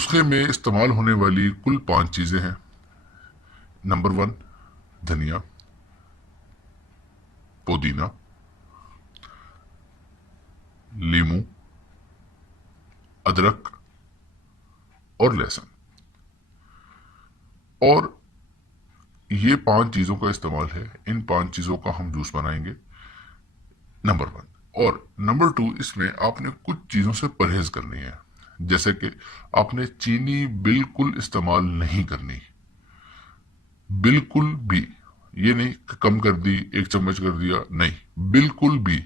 नुस्खे में इस्तेमाल होने वाली कुल 5 चीज़ें हैं। नंबर 1 धनिया, पुदीना, लीमू, अदरक और लहसुन। और ये 5 चीज़ों का इस्तेमाल है। इन 5 चीज़ों का हम जूस बनाएंगे। नंबर 1 और नंबर 2, इसमें आपने कुछ चीज़ों से परहेज करनी है। जैसे कि आपने चीनी बिल्कुल इस्तेमाल नहीं करनी, बिल्कुल भी। ये नहीं कि कम कर दी, 1 चम्मच कर दिया, नहीं, बिल्कुल भी,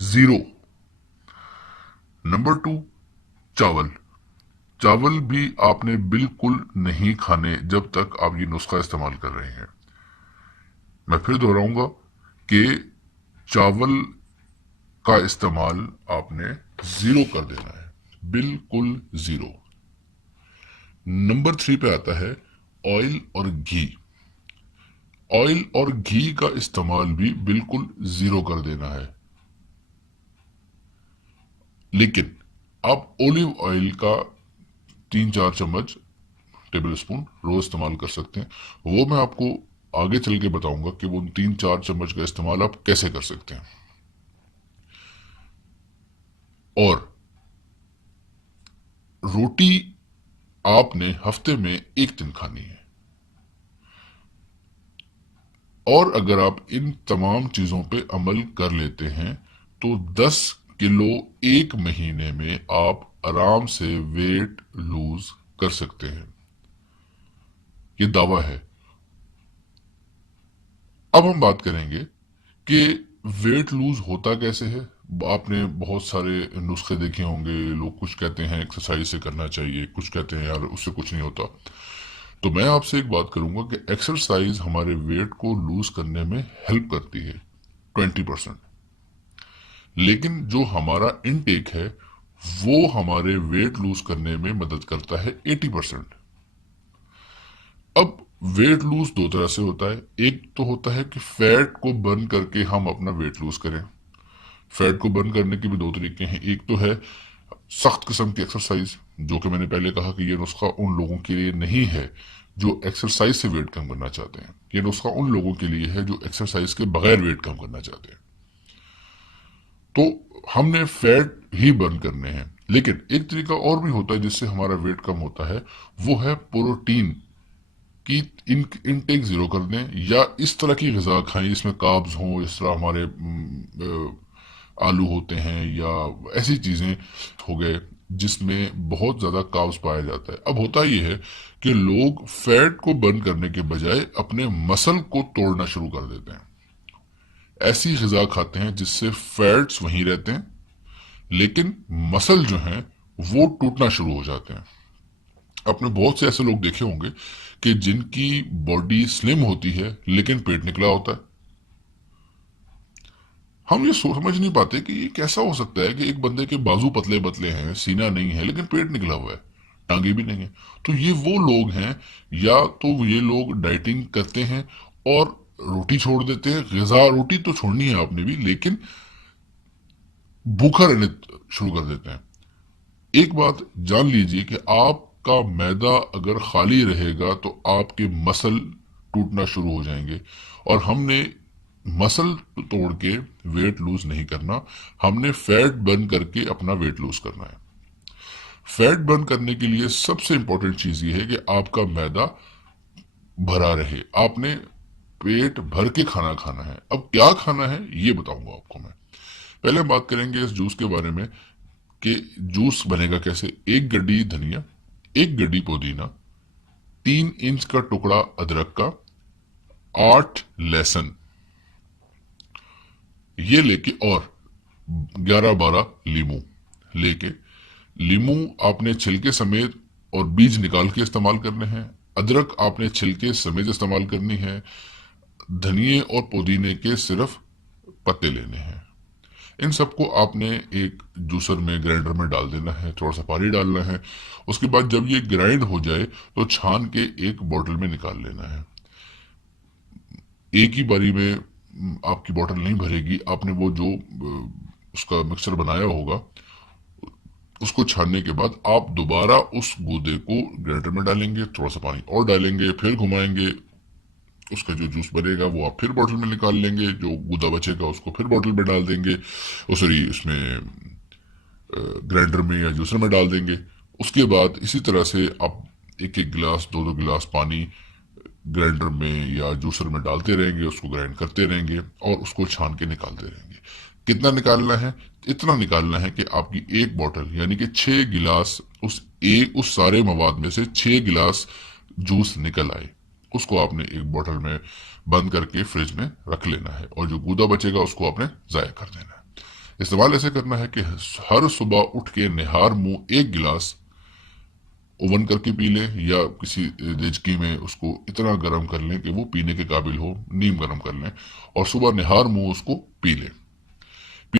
जीरो। नंबर 2 चावल। चावल भी आपने बिल्कुल नहीं खाने जब तक आप ये नुस्खा इस्तेमाल कर रहे हैं। मैं फिर दोहराऊंगा कि चावल का इस्तेमाल आपने जीरो कर देना है, बिल्कुल जीरो। नंबर 3 पे आता है ऑयल और घी। ऑयल और घी का इस्तेमाल भी बिल्कुल जीरो कर देना है। लेकिन आप ओलिव ऑयल का 3-4 चम्मच टेबल स्पून रोज इस्तेमाल कर सकते हैं। वो मैं आपको आगे चल के बताऊंगा कि वो 3-4 चम्मच का इस्तेमाल आप कैसे कर सकते हैं। और रोटी आपने हफ्ते में 1 दिन खानी है। और अगर आप इन तमाम चीजों पे अमल कर लेते हैं तो 10 किलो 1 महीने में आप आराम से वेट लूज कर सकते हैं। ये दावा है। अब हम बात करेंगे कि वेट लूज होता कैसे है। आपने बहुत सारे नुस्खे देखे होंगे। लोग कुछ कहते हैं एक्सरसाइज से करना चाहिए, कुछ कहते हैं यार उससे कुछ नहीं होता। तो मैं आपसे एक बात करूंगा कि एक्सरसाइज हमारे वेट को लूज करने में हेल्प करती है 20%। लेकिन जो हमारा इनटेक है वो हमारे वेट लूज करने में मदद करता है 80%। अब वेट लूज दो तरह से होता है। एक तो होता है कि फैट को बर्न करके हम अपना वेट लूज करें। फैट को बर्न करने के भी दो तरीके हैं। एक तो है सख्त किस्म की एक्सरसाइज, जो कि मैंने पहले कहा कि ये नुस्खा उन लोगों के लिए नहीं है जो एक्सरसाइज से वेट कम करना चाहते हैं। ये नुस्खा उन लोगों के लिए है जो एक्सरसाइज के बगैर वेट कम करना चाहते हैं। तो हमने फैट ही बर्न करने हैं। लेकिन एक तरीका और भी होता है जिससे हमारा वेट कम होता है, वो है प्रोटीन की इनटेक जीरो कर दें, या इस तरह की गजा खाएं जिसमें कार्ब्स हों। इस तरह हमारे आलू होते हैं या ऐसी चीजें हो गए जिसमें बहुत ज्यादा कार्ब्स पाया जाता है। अब होता यह है कि लोग फैट को बर्न करने के बजाय अपने मसल को तोड़ना शुरू कर देते हैं। ऐसी गजा खाते हैं जिससे फैट्स वहीं रहते हैं लेकिन मसल जो हैं वो टूटना शुरू हो जाते हैं। आपने बहुत से ऐसे लोग देखे होंगे कि जिनकी बॉडी स्लिम होती है लेकिन पेट निकला होता है। हम ये समझ नहीं पाते कि ये कैसा हो सकता है कि एक बंदे के बाजू पतले पतले हैं, सीना नहीं है, लेकिन पेट निकला हुआ है, टांगे भी नहीं है। तो ये वो लोग हैं, या तो ये लोग डाइटिंग करते हैं और रोटी छोड़ देते हैं। ग़िज़ा रोटी तो छोड़नी है आपने भी, लेकिन भूखा रहने शुरू कर देते हैं। एक बात जान लीजिए कि आपका मैदा अगर खाली रहेगा तो आपके मसल टूटना शुरू हो जाएंगे। और हमने मसल तोड़ के वेट लूज नहीं करना, हमने फैट बर्न करके अपना वेट लूज करना है। फैट बर्न करने के लिए सबसे इंपॉर्टेंट चीज ये है कि आपका मैदा भरा रहे। आपने पेट भर के खाना खाना है। अब क्या खाना है ये बताऊंगा आपको मैं। पहले हम बात करेंगे इस जूस के बारे में कि जूस बनेगा कैसे। 1 गड्डी धनिया, 1 गड्डी पुदीना, 3 इंच का टुकड़ा अदरक का, 8 लहसुन ये लेके, और 11-12 लीमू लेके। लीमू आपने छिलके समेत और बीज निकाल के इस्तेमाल करने हैं। अदरक आपने छिलके समेत इस्तेमाल करनी है। धनिए और पुदीने के सिर्फ पत्ते लेने हैं। इन सबको आपने एक जूसर में, ग्राइंडर में डाल देना है। थोड़ा सा पानी डालना है। उसके बाद जब ये ग्राइंड हो जाए तो छान के एक बोतल में निकाल लेना है। एक ही बारी में आपकी बोतल नहीं भरेगी। आपने वो जो उसका मिक्सचर बनाया होगा उसको छानने के बाद आप दोबारा उस गूदे को ग्राइंडर में डालेंगे, थोड़ा सा पानी और डालेंगे, फिर घुमाएंगे, उसका जो जूस बनेगा वो आप फिर बॉटल में निकाल लेंगे, जो गूदा बचेगा उसको फिर बॉटल में डाल देंगे, सॉरी उसमें ग्राइंडर में या जूसर में डाल देंगे। उसके बाद इसी तरह से आप एक एक गिलास, दो दो गिलास पानी ग्राइंडर में या जूसर में डालते रहेंगे, उसको ग्राइंड करते रहेंगे और उसको छान के निकालते रहेंगे। कितना निकालना है? इतना निकालना है कि आपकी एक बोतल यानी कि 6 गिलास, उस सारे मवाद में से 6 गिलास जूस निकल आए। उसको आपने एक बोतल में बंद करके फ्रिज में रख लेना है और जो गूदा बचेगा उसको आपने ज़ाया कर देना है। इस्तेमाल ऐसे करना है कि हर सुबह उठ के निहार मुंह 1 गिलास ओवन करके पी लें या किसी देचकी में उसको इतना गर्म कर लें कि वो पीने के काबिल हो, नीम गर्म कर लें और सुबह निहार मुंह उसको पी लें।